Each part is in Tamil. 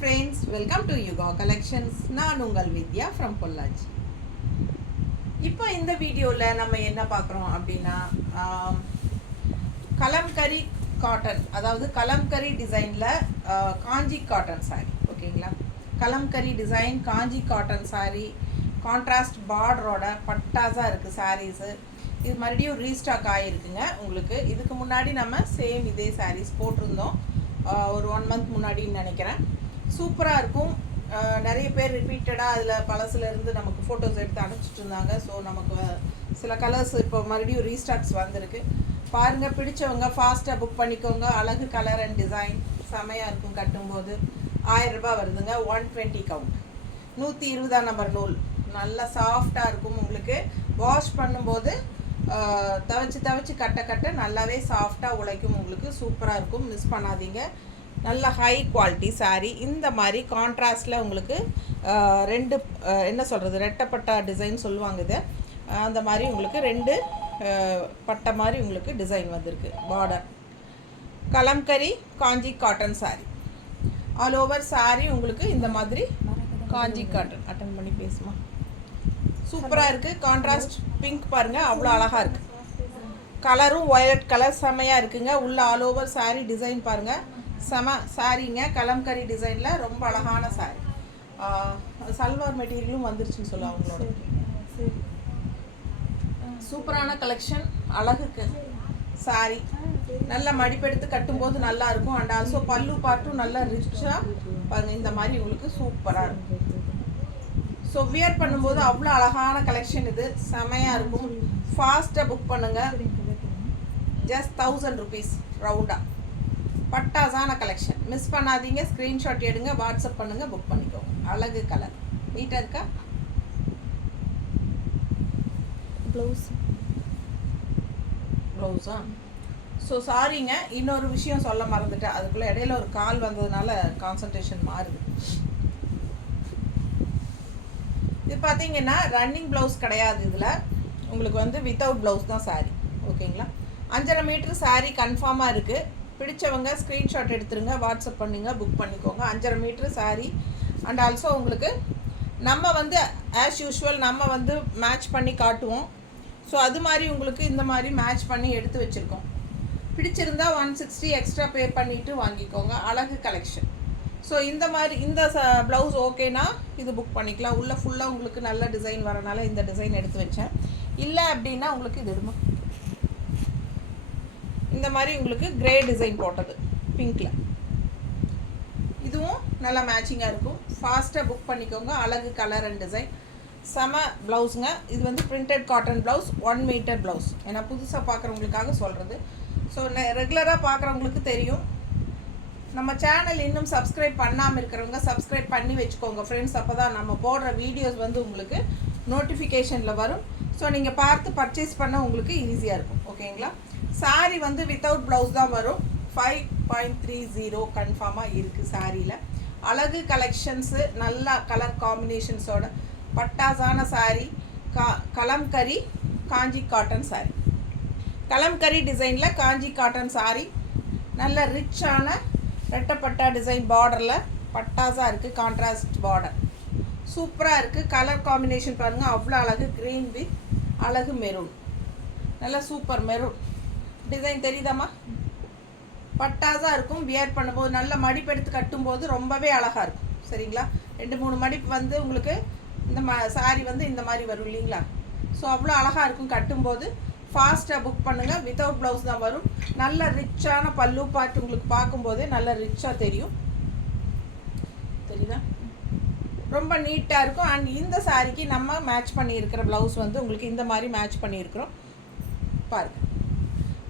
friends, welcome to Yuga Collections. நான் உங்கள் வித்யா from பொள்ளாச்சி. இப்போ இந்த வீடியோவில் நம்ம என்ன பார்க்குறோம் அப்படின்னா கலம்கரி காட்டன், அதாவது கலம்கரி டிசைனில் காஞ்சி காட்டன் சாரீ. ஓகேங்களா, கலம்கரி டிசைன் காஞ்சி காட்டன் சாரீ, கான்ட்ராஸ்ட் பார்டரோட பட்டாஸாக இருக்குது சாரீஸு. இது மறுபடியும் ரீஸ்டாக் ஆகிருக்குங்க உங்களுக்கு. இதுக்கு முன்னாடி நம்ம சேம் இதே சாரீஸ் போட்டிருந்தோம் ஒரு 1 month முன்னாடின்னு நினைக்கிறேன். சூப்பராக இருக்கும். நிறைய பேர் ரிப்பீட்டடாக அதில் பழசுலேருந்து நமக்கு ஃபோட்டோஸ் எடுத்து அனுப்பிச்சிட்டு இருந்தாங்க. ஸோ நமக்கு சில கலர்ஸ் இப்போ மறுபடியும் ரீஸ்டாக்ஸ் வந்திருக்கு. பாருங்கள், பிடிச்சவங்க ஃபாஸ்ட்டாக புக் பண்ணிக்கோங்க. அழகு கலர் அண்ட் டிசைன் செமையாக இருக்கும். கட்டும்போது 1000 ரூபாய் வருதுங்க. 120 கவுண்ட், 120 நம்பர் நூல். நல்லா சாஃப்டாக இருக்கும். உங்களுக்கு வாஷ் பண்ணும்போது தவச்சு கட்ட நல்லாவே சாஃப்டாக உழைக்கும். உங்களுக்கு சூப்பராக இருக்கும். மிஸ் பண்ணாதீங்க. நல்ல ஹை குவாலிட்டி சாரீ. இந்த மாதிரி கான்ட்ராஸ்டில் உங்களுக்கு ரெண்டு என்ன சொல்கிறது, ரெட்டப்பட்டா டிசைன் சொல்லுவாங்க இதை. அந்த மாதிரி உங்களுக்கு 2 பட்டை மாதிரி உங்களுக்கு டிசைன் வந்திருக்கு. Border Kalamkari Kanchi cotton sari. All over sari உங்களுக்கு இந்த மாதிரி காஞ்சி காட்டன். அட்டன் பண்ணி பேசுமா. சூப்பராக இருக்குது. கான்ட்ராஸ்ட் பிங்க் பாருங்கள், அவ்வளோ அழகாக இருக்குது. கலரும் வயலட் கலர் செம்மையாக இருக்குங்க. உள்ள ஆல் ஓவர் சாரீ டிசைன் பாருங்கள், செம சாரீங்க. கலம்கரி டிசைனில் ரொம்ப அழகான சாரீ. சல்வார் மெட்டீரியலும் வந்துருச்சுன்னு சொல்ல அவங்களோட. சூப்பரான கலெக்ஷன். அழகுக்கு சாரீ நல்லா மடிப்பெடுத்து கட்டும்போது நல்லா இருக்கும். அண்ட் ஆல்சோ பல்லு பாட்டும் நல்லா ரிச்சாக பாருங்கள். இந்த மாதிரி உங்களுக்கு சூப்பராக இருக்கும். ஸோ வியர் பண்ணும்போது அவ்வளோ அழகான கலெக்ஷன். இது செமையாக இருக்கும். ஃபாஸ்ட்டாக புக் பண்ணுங்கள். ஜஸ்ட் 1000 rupees ரவுண்டாக. பட்டாசான கலெக்ஷன். மிஸ் பண்ணாதீங்க. ஸ்க்ரீன்ஷாட் எடுங்க, வாட்ஸ்அப் பண்ணுங்கள், புக் பண்ணிக்கோங்க. அழகு கலர். நீட்டாக இருக்கா? ப்ளவுஸா? ஸோ சாரிங்க, இன்னொரு விஷயம் சொல்ல மறந்துட்டேன். அதுக்குள்ளே இடையில ஒரு கால் வந்ததுனால கான்சன்ட்ரேஷன் மாறுது. இது பார்த்தீங்கன்னா ரன்னிங் ப்ளவுஸ் கிடையாது. இதில் உங்களுக்கு வந்து வித்தவுட் ப்ளவுஸ் தான் சாரீ. ஓகேங்களா, 5.5 மீட்டர் சாரீ கன்ஃபார்மாக இருக்குது. பிடிச்சவங்க ஸ்க்ரீன்ஷாட் எடுத்துருங்க, வாட்ஸ்அப் பண்ணுங்க, புக் பண்ணிக்கோங்க. 5.5 மீட்டர் சாரீ. அண்ட் ஆல்சோ உங்களுக்கு நம்ம வந்து ஆஸ் யூஷுவல் நம்ம வந்து மேட்ச் பண்ணி காட்டுவோம். ஸோ அது மாதிரி உங்களுக்கு இந்த மாதிரி மேட்ச் பண்ணி எடுத்து வச்சுருக்கோம். பிடிச்சிருந்தா 160 எக்ஸ்ட்ரா பே பண்ணிவிட்டு வாங்கிக்கோங்க. அழகு கலெக்ஷன். ஸோ இந்த மாதிரி இந்த ப்ளவுஸ் ஓகேனா இது புக் பண்ணிக்கலாம். உள்ளே ஃபுல்லாக உங்களுக்கு நல்ல டிசைன் வரனால இந்த டிசைன் எடுத்து வச்சேன். இல்லை அப்படின்னா உங்களுக்கு இது எடுமா, இந்த மாதிரி உங்களுக்கு கிரே டிசைன் போட்டது பிங்க்கில். இதுவும் நல்லா மேட்சிங்காக இருக்கும். ஃபாஸ்ட்டாக புக் பண்ணிக்கோங்க. அழகு கலர் அண்ட் டிசைன். செம ப்ளவுஸுங்க. இது வந்து printed cotton blouse, 1 metre blouse. ஏன்னா புதுசாக பார்க்குறவங்களுக்காக சொல்கிறது. ஸோ ரெகுலராக பார்க்குறவங்களுக்கு தெரியும். நம்ம சேனல் இன்னும் சப்ஸ்கிரைப் பண்ணாமல் இருக்கிறவங்க சப்ஸ்கிரைப் பண்ணி வச்சுக்கோங்க ஃப்ரெண்ட்ஸ். அப்போ தான் நம்ம போடுற வீடியோஸ் வந்து உங்களுக்கு நோட்டிஃபிகேஷனில் வரும். ஸோ நீங்கள் பார்த்து பர்ச்சேஸ் பண்ண உங்களுக்கு ஈஸியாக இருக்கும். ஓகேங்களா, சாரீ வந்து வித்தவுட் ப்ளவுஸ் தான் வரும். 5.30 கன்ஃபார்மாக இருக்குது சாரியில். அழகு கலெக்ஷன்ஸு, நல்லா கலர் காம்பினேஷன்ஸோட பட்டாசான சாரீ. கலம்கரி காஞ்சி காட்டன் சாரீ. கலம்கரி டிசைனில் காஞ்சி காட்டன் சாரீ. நல்ல ரிச்சான ரெட்டப்பட்டா டிசைன் பார்டரில் பட்டாஸாக இருக்குது. கான்ட்ராஸ்ட் பார்டர் சூப்பராக இருக்குது. கலர் காம்பினேஷன் பாருங்கள், அவ்வளோ அழகு. க்ரீன் வித் அழகு மெரூன். நல்லா சூப்பர் மெரூன் டிசைன் தெரியுதாம்மா? பட்டாஸாக இருக்கும். வியர் பண்ணும்போது நல்ல மடிப்பெடுத்து கட்டும்போது ரொம்பவே அழகாக இருக்கும். சரிங்களா, 2-3 மடிப்பு வந்து உங்களுக்கு இந்த சாரீ வந்து இந்த மாதிரி வரும் இல்லைங்களா? ஸோ அவ்வளோ அழகாக இருக்கும் கட்டும்போது. ஃபாஸ்ட்டாக புக் பண்ணுங்கள். வித்தவுட் ப்ளவுஸ் தான் வரும். நல்ல ரிச்சான பல்லு பாட்டு உங்களுக்கு பார்க்கும்போதே நல்ல ரிச்சாக தெரியும். தெரியுதா? ரொம்ப நீட்டாக இருக்கும். அண்ட் இந்த சாரீக்கு நம்ம மேட்ச் பண்ணியிருக்கிற ப்ளவுஸ் வந்து உங்களுக்கு இந்த மாதிரி மேட்ச் பண்ணியிருக்கிறோம் பாருங்கள்.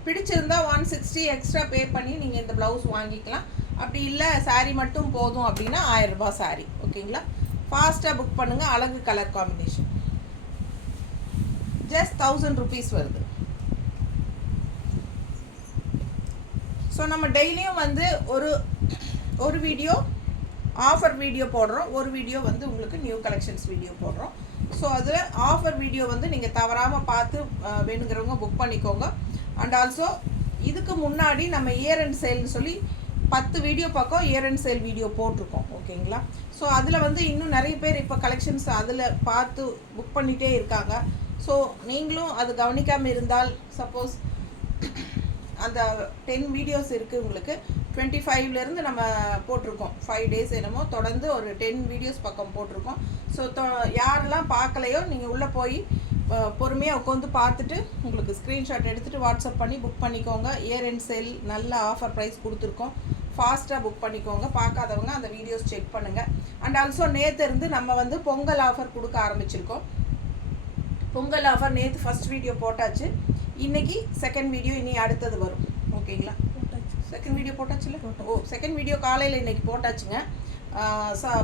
பிடிச்சிருந்தால் 160 எக்ஸ்ட்ரா பே பண்ணி நீங்கள் இந்த ப்ளவுஸ் வாங்கிக்கலாம். அப்படி இல்லை சாரீ மட்டும் போதும் அப்படின்னா 1000 ரூபாய் சாரீ. ஓகேங்களா, ஃபாஸ்ட்டாக புக் பண்ணுங்கள். அழகு கலர் காம்பினேஷன். ஜஸ்ட் 1000 rupees வருது. ஸோ நம்ம டெய்லியும் வந்து ஒரு வீடியோ ஆஃபர் வீடியோ போடுறோம். ஒரு வீடியோ வந்து உங்களுக்கு நியூ கலெக்ஷன்ஸ் வீடியோ போடுறோம். ஸோ அதில் ஆஃபர் வீடியோ வந்து நீங்கள் தவறாமல் பார்த்து வேணுங்கிறவங்க புக் பண்ணிக்கோங்க. அண்ட் ஆல்சோ இதுக்கு முன்னாடி நம்ம இயர் அண்ட் சேல்னு சொல்லி 10 வீடியோ பக்கம் இயர் அண்ட் சேல் வீடியோ போட்டிருக்கோம். ஓகேங்களா? ஸோ அதில் வந்து இன்னும் நிறைய பேர் இப்போ கலெக்ஷன்ஸ் அதில் பார்த்து புக் பண்ணிகிட்டே இருக்காங்க. ஸோ நீங்களும் அது கவனிக்காமல் இருந்தால், சப்போஸ் அந்த 10 வீடியோஸ் இருக்குது உங்களுக்கு, 25லேருந்து நம்ம போட்டிருக்கோம். 5 days என்னமோ தொடர்ந்து ஒரு 10 வீடியோஸ் பக்கம் போட்டிருக்கோம். ஸோ யாரெல்லாம் பார்க்கலையோ நீங்கள் உள்ளே போய் பொறுமையாக உட்காந்து பார்த்துட்டு உங்களுக்கு ஸ்க்ரீன்ஷாட் எடுத்துகிட்டு வாட்ஸ்அப் பண்ணி புக் பண்ணிக்கோங்க. இயர் அண்ட் சேல் நல்ல ஆஃபர் ப்ரைஸ் கொடுத்துருக்கோம். ஃபாஸ்ட்டாக புக் பண்ணிக்கோங்க. பார்க்காதவங்க அந்த வீடியோஸ் செக் பண்ணுங்கள். அண்ட் ஆல்சோ நேற்று இருந்து நம்ம வந்து பொங்கல் ஆஃபர் கொடுக்க ஆரம்பிச்சிருக்கோம். பொங்கல் ஆஃபர் நேற்று ஃபஸ்ட் வீடியோ போட்டாச்சு. இன்றைக்கி செகண்ட் வீடியோ இனி அடுத்தது வரும். ஓகேங்களா? செகண்ட் வீடியோ போட்டாச்சுல்ல? செகண்ட் வீடியோ காலையில் இன்றைக்கி போட்டாச்சுங்க.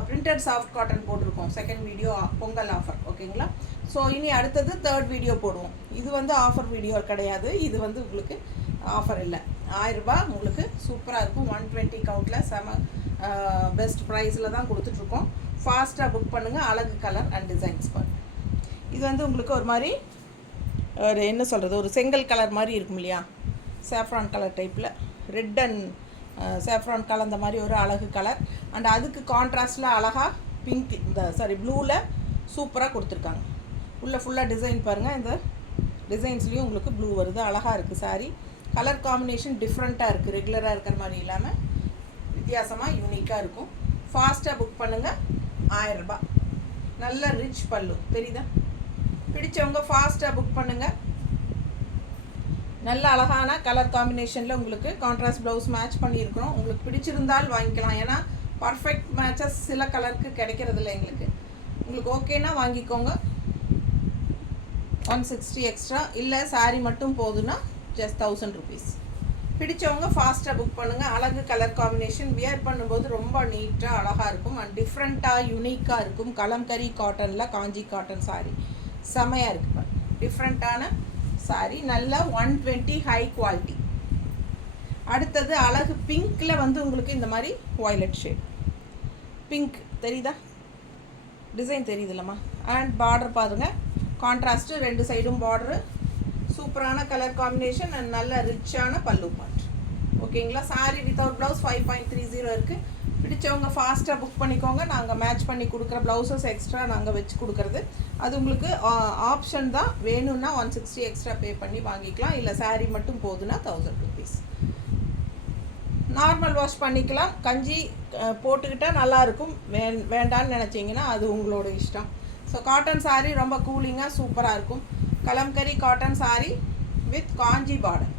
பிரிண்டட் சாஃப்ட் காட்டன் போட்டிருக்கோம். Second video Pongal offer. ஓகேங்களா? ஸோ இனி அடுத்தது தேர்ட் வீடியோ போடுவோம். இது வந்து ஆஃபர் வீடியோ கிடையாது. இது வந்து உங்களுக்கு ஆஃபர் இல்லை. 1000 ரூபாய் உங்களுக்கு சூப்பராக இருக்கும். 120 கவுண்டில் செம பெஸ்ட் ப்ரைஸில் தான் கொடுத்துட்ருக்கோம். ஃபாஸ்ட்டாக புக் பண்ணுங்கள். அழகு கலர் அண்ட் டிசைன்ஸ் பாருங்கள். இது வந்து உங்களுக்கு ஒரு மாதிரி ஒரு என்ன சொல்கிறது, ஒரு செங்கல் கலர் மாதிரி இருக்கும் இல்லையா, சேஃப்ரான் கலர் டைப்பில் ரெட் அண்ட் சேஃப்ரான் கலந்த மாதிரி ஒரு அழகு கலர். அண்ட் அதுக்கு கான்ட்ராஸ்டில் அழகாக பிங்க் ப்ளூவில் சூப்பராக கொடுத்துருக்காங்க. உள்ளே ஃபுல்லாக டிசைன் பாருங்கள். இந்த டிசைன்ஸ்லேயும் உங்களுக்கு ப்ளூ வருது. அழகாக இருக்குது சாரீ. கலர் காம்பினேஷன் டிஃப்ரெண்ட்டாக இருக்குது. ரெகுலராக இருக்கிற மாதிரி இல்லாமல் வித்தியாசமாக யூனிக்காக இருக்கும். ஃபாஸ்ட்டாக புக் பண்ணுங்கள். 1000 ரூபாய். நல்ல ரிச் பல்லு தெரியுதா? பிடிச்சவங்க ஃபாஸ்ட்டாக புக் பண்ணுங்கள். நல்ல அழகான கலர் காம்பினேஷனில் உங்களுக்கு கான்ட்ராஸ்ட் ப்ளவுஸ் மேட்ச் பண்ணியிருக்கிறோம். உங்களுக்கு பிடிச்சிருந்தால் வாங்கிக்கலாம். ஏன்னா பர்ஃபெக்ட் மேட்சஸ் சில கலருக்கு கிடைக்கிறதில்ல எங்களுக்கு. உங்களுக்கு ஓகேனா வாங்கிக்கோங்க. 160 எக்ஸ்ட்ரா. இல்லை சாரீ மட்டும் போதுன்னா ஜஸ்ட் 1000 rupees. பிடிச்சவங்க ஃபாஸ்ட்டாக புக் பண்ணுங்கள். அழகு கலர் காம்பினேஷன் வியர் பண்ணும்போது ரொம்ப நீட்டாக அழகாக இருக்கும். அண்ட் டிஃப்ரெண்ட்டாக யூனிக்காக இருக்கும். கலம்கரி காட்டனில் காஞ்சி காட்டன் சாரீ செமையாக இருக்குது. டிஃப்ரெண்ட்டான சாரீ. நல்லா 120 ஹை குவாலிட்டி. அடுத்தது அழகு பிங்க்கில் வந்து உங்களுக்கு இந்த மாதிரி வாய்லட் ஷேட் பிங்க் தெரியுதா? டிசைன் தெரியுதுல்லம்மா? அண்ட் பார்டர் பாருங்கள். கான்ட்ராஸ்ட்டு 2 சைடும் பார்டரு. சூப்பரான கலர் காம்பினேஷன் அண்ட் நல்ல ரிச்சான பல்லு பார்ட். ஓகேங்களா? சாரீ வித்தவுட் ப்ளவுஸ் 5.30 இருக்குது. பிடிச்சவங்க ஃபாஸ்ட்டாக புக் பண்ணிக்கோங்க. நாங்கள் மேட்ச் பண்ணி கொடுக்குற ப்ளவுஸஸ் எக்ஸ்ட்ரா நாங்கள் வச்சு கொடுக்குறது. அது உங்களுக்கு ஆப்ஷன் தான். வேணும்னா 160 எக்ஸ்ட்ரா பே பண்ணி வாங்கிக்கலாம். இல்லை சாரீ மட்டும் போதுன்னா 1000 rupees. நார்மல் வாஷ் பண்ணிக்கலாம். கஞ்சி போட்டுக்கிட்டால் நல்லாயிருக்கும். வேண்டான்னு நினச்சிங்கன்னா அது உங்களோட இஷ்டம். ஸோ காட்டன் சாரீ ரொம்ப கூலிங்காக சூப்பராக இருக்கும். Kalamkari cotton sari with Kanchi border.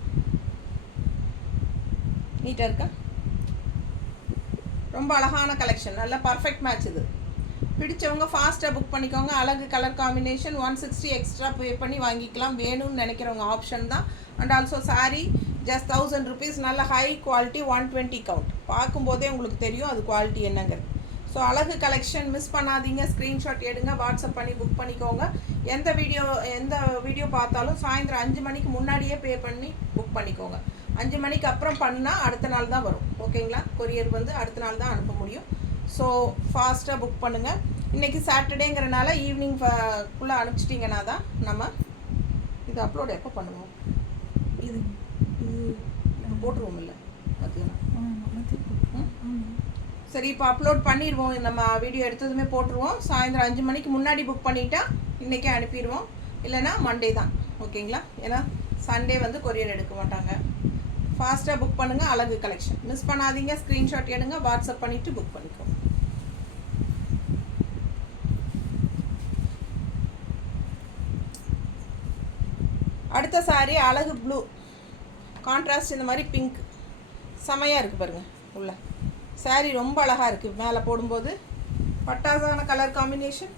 நீட்டாக இருக்கா? ரொம்ப அழகான கலெக்ஷன். நல்ல பர்ஃபெக்ட் மேட்ச் இது. பிடிச்சவங்க ஃபாஸ்ட்டாக புக் பண்ணிக்கோங்க. அழகு கலர் காம்பினேஷன் 160 எக்ஸ்ட்ரா பே பண்ணி வாங்கிக்கலாம். வேணும்னு நினைக்கிறவங்க ஆப்ஷன் தான். And also sari just 1000 rupees. நல்ல ஹை குவாலிட்டி 120 கவுண்ட். பார்க்கும்போதே உங்களுக்கு தெரியும் அது குவாலிட்டி என்னங்கிறது. ஸோ அழகு கலெக்ஷன் மிஸ் பண்ணாதீங்க. ஸ்க்ரீன்ஷாட் எடுங்க. வாட்ஸ்அப் பண்ணி புக் பண்ணிக்கோங்க. எந்த வீடியோ பார்த்தாலும் சாயந்தரம் 5 மணிக்கு முன்னாடியே பே பண்ணி புக் பண்ணிக்கோங்க. 5 மணிக்கு அப்புறம் பண்ணால் அடுத்த நாள் தான் வரும். ஓகேங்களா? கொரியர் வந்து அடுத்த நாள் தான் அனுப்ப முடியும். ஸோ ஃபாஸ்ட்டாக புக் பண்ணுங்கள். இன்றைக்கி சாட்டர்டேங்கிறனால ஈவினிங் குள்ளே அனுப்பிச்சிட்டிங்கன்னா தான் நம்ம இது அப்லோட் எப்போ பண்ணுவோம். இது போட்டுருவோம் இல்லை பார்த்தீங்கன்னா. சரி, இப்போ அப்லோட் பண்ணிடுவோம். நம்ம வீடியோ எடுத்ததுமே போட்டுருவோம். சாயந்தரம் 5 மணிக்கு முன்னாடி புக் பண்ணிட்டா இன்றைக்கே அனுப்பிடுவோம். இல்லைனா மண்டே தான். ஓகேங்களா? ஏன்னா சண்டே வந்து கொரியர் எடுக்க மாட்டாங்க. ஃபாஸ்ட்டாக புக் பண்ணுங்கள். அழகு கலெக்ஷன் மிஸ் பண்ணாதீங்க. ஸ்க்ரீன்ஷாட் எடுங்க. வாட்ஸ்அப் பண்ணிவிட்டு புக் பண்ணிக்கோங்க. அடுத்த சாரீ அழகு ப்ளூ கான்ட்ராஸ்ட் இந்த மாதிரி பிங்க் செமையாக இருக்குது பாருங்கள். உள்ள சாரீ ரொம்ப அழகாக இருக்குது. மேலே போடும்போது பட்டாசான கலர் காம்பினேஷன்.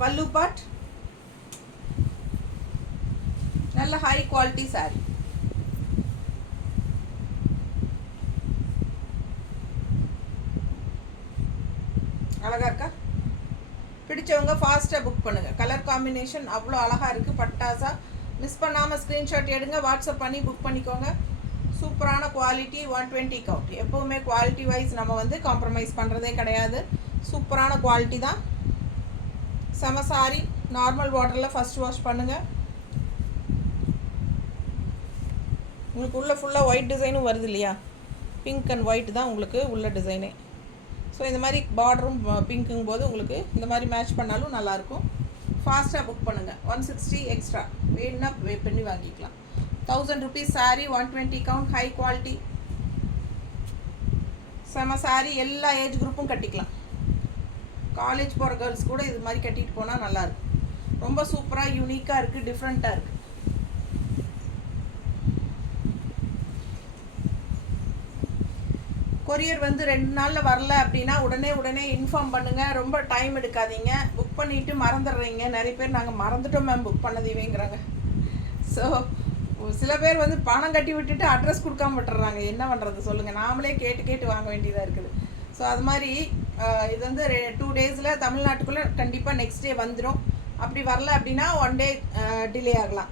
பல்லு பார்ட் நல்ல ஹை குவாலிட்டி சாரீ. அழகாக இருக்கா? பிடிச்சவங்க ஃபாஸ்ட்டாக புக் பண்ணுங்கள். கலர் காம்பினேஷன் அவ்வளோ அழகாக இருக்குது. பட்டாசா மிஸ் பண்ணாமல் ஸ்க்ரீன்ஷாட் எடுங்க. வாட்ஸ்அப் பண்ணி புக் பண்ணிக்கோங்க. சூப்பரான குவாலிட்டி 120 கவுண்ட். எப்போவுமே குவாலிட்டி வைஸ் நம்ம வந்து காம்ப்ரமைஸ் பண்ணுறதே கிடையாது. சூப்பரான குவாலிட்டி தான். செம சாரி. நார்மல் வாட்டரில் ஃபஸ்ட் வாஷ் பண்ணுங்கள். உங்களுக்கு உள்ளே ஃபுல்லாக ஒயிட் டிசைனும் வருது இல்லையா, பிங்க் அண்ட் ஒயிட் தான் உங்களுக்கு உள்ள டிசைனே. ஸோ இந்த மாதிரி பார்டரும் பிங்க்குங்கும் போது உங்களுக்கு இந்த மாதிரி மேட்ச் பண்ணாலும் நல்லாயிருக்கும். ஃபாஸ்ட்டாக புக் பண்ணுங்கள். 160 எக்ஸ்ட்ரா வேணுன்னா பே பண்ணி வாங்கிக்கலாம். 1000 rupees saree, 120 count, high quality, செம saree. எல்லா ஏஜ் குரூப்பும் கட்டிக்கலாம். காலேஜ் போகிற கேர்ள்ஸ் கூட இது மாதிரி கட்டிட்டு போனால் நல்லாயிருக்கும். ரொம்ப சூப்பராக யூனிக்காக இருக்குது, டிஃப்ரெண்ட்டாக இருக்குது. கொரியர் வந்து 2 நாளில் வரல அப்படின்னா உடனே இன்ஃபார்ம் பண்ணுங்கள். ரொம்ப டைம் எடுக்காதீங்க. புக் பண்ணிவிட்டு மறந்துடுறீங்க. நிறைய பேர் நாங்கள் மறந்துட்டோம் மேம் புக் பண்ணதேவேங்கிறாங்க. ஸோ சில பேர் வந்து பணம் கட்டி விட்டுட்டு அட்ரஸ் கொடுக்காம விட்டுறாங்க. என்ன பண்ணுறது சொல்லுங்கள், நாமளே கேட்டு வாங்க வேண்டியதாக இருக்குது. ஸோ அது மாதிரி இது வந்து 2 டேஸில் தமிழ்நாட்டுக்குள்ளே கண்டிப்பாக நெக்ஸ்ட் டே வந்துடும். அப்படி வரல அப்படின்னா 1 day டிலே ஆகலாம்.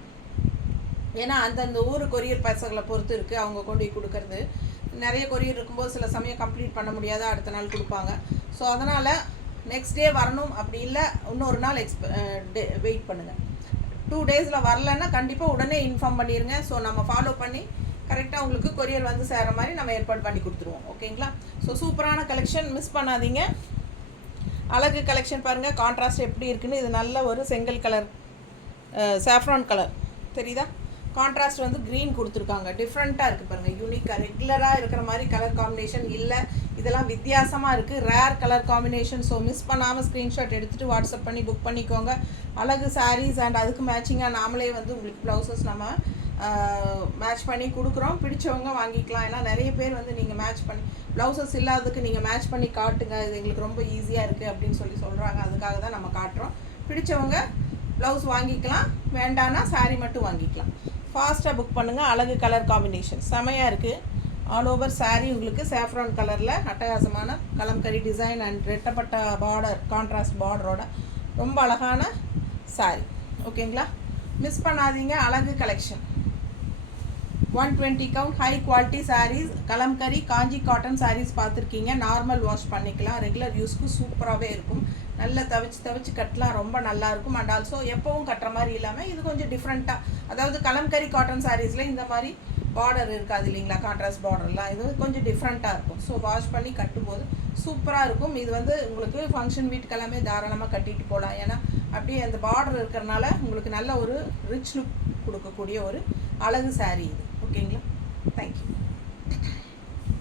ஏன்னா அந்தந்த ஊர் கொரியர் பசங்களை பொறுத்து இருக்குது அவங்க கொண்டு போய் கொடுக்கறது. நிறைய கொரியர் இருக்கும்போது சில சமயம் கம்ப்ளீட் பண்ண முடியாத அடுத்த நாள் கொடுப்பாங்க. ஸோ அதனால் நெக்ஸ்ட் டே வரணும், அப்படி இல்லை இன்னொரு நாள் வெயிட் பண்ணுங்கள். 2 டேஸில் வரலன்னா கண்டிப்பாக உடனே இன்ஃபார்ம் பண்ணிடுங்க. ஸோ நம்ம ஃபாலோ பண்ணி கரெக்டாக உங்களுக்கு கொரியர் வந்து சேர மாதிரி நம்ம ஏற்பாடு பண்ணி கொடுத்துருவோம். ஓகேங்களா? ஸோ சூப்பரான கலெக்ஷன், மிஸ் பண்ணாதீங்க. அழகு கலெக்ஷன் பாருங்கள், கான்ட்ராஸ்ட் எப்படி இருக்குன்னு. இது நல்ல ஒரு செங்கல் கலர், சாஃப்ரான் கலர் தெரியுதா? கான்ட்ராஸ்ட் வந்து க்ரீன் கொடுத்துருக்காங்க. டிஃப்ரெண்ட்டாக இருக்குது பாருங்கள், யூனிக்காக. ரெகுலராக இருக்கிற மாதிரி கலர் காம்பினேஷன் இல்லை, இதெல்லாம் வித்தியாசமாக இருக்குது, rare colour combination. So miss பண்ணாமல் ஸ்க்ரீன்ஷாட் எடுத்துகிட்டு வாட்ஸ்அப் பண்ணி புக் பண்ணிக்கோங்க. அழகு சாரீஸ் அண்ட் அதுக்கு மேட்சிங்காக நாமளே வந்து உங்களுக்கு ப்ளவுசஸ் நம்ம மேட்ச் பண்ணி கொடுக்குறோம். பிடிச்சவங்க வாங்கிக்கலாம். ஏன்னா நிறைய பேர் வந்து நீங்கள் மேட்ச் பண்ணி ப்ளவுசஸ் இல்லாததுக்கு நீங்கள் மேட்ச் பண்ணி காட்டுங்க, இது எங்களுக்கு ரொம்ப ஈஸியாக இருக்குது அப்படின்னு சொல்கிறாங்க. அதுக்காக தான் நம்ம காட்டுறோம். பிடிச்சவங்க ப்ளவுஸ் வாங்கிக்கலாம், வேண்டான்னா சாரீ மட்டும் வாங்கிக்கலாம். ஃபாஸ்ட்டாக புக் பண்ணுங்கள். அழகு கலர் காம்பினேஷன் செமையாக இருக்குது. ஆல் ஓவர் சாரீ உங்களுக்கு சாஃப்ரான் கலரில் அட்டகாசமான கலம்கரி டிசைன் அண்ட் ரெட்டப்பட்ட பார்டர், கான்ட்ராஸ்ட் பார்டரோட ரொம்ப அழகான சாரீ. ஓகேங்களா? மிஸ் பண்ணாதீங்க. அழகு collection 120 count high quality saris, Kalamkari Kanchi cotton saris பார்த்துருக்கீங்க. நார்மல் வாஷ் பண்ணிக்கலாம், ரெகுலர் யூஸ்க்கு சூப்பராகவே இருக்கும். நல்லா தவிச்சு கட்டலாம், ரொம்ப நல்லாயிருக்கும். அண்ட் ஆல்சோ எப்போவும் கட்டுற மாதிரி இல்லாமல் இது கொஞ்சம் டிஃப்ரெண்ட்டாக, அதாவது கலம்கரி காட்டன் சாரீஸில் இந்த மாதிரி பார்டர் இருக்காது இல்லைங்களா, கான்ட்ராஸ்ட் பார்டர்லாம். இது கொஞ்சம் டிஃப்ரெண்ட்டாக இருக்கும். ஸோ வாஷ் பண்ணி கட்டும்போது சூப்பராக இருக்கும். இது வந்து உங்களுக்கு ஃபங்க்ஷன் வீட்டுக்கெல்லாமே தாராளமாக கட்டிட்டு போகலாம். ஏன்னா அப்படியே அந்த பார்டர் இருக்கிறனால உங்களுக்கு நல்ல ஒரு ரிச் லுக் கொடுக்கக்கூடிய ஒரு அழகு சாரீ இது. ஓகேங்களா? தேங்க்யூ.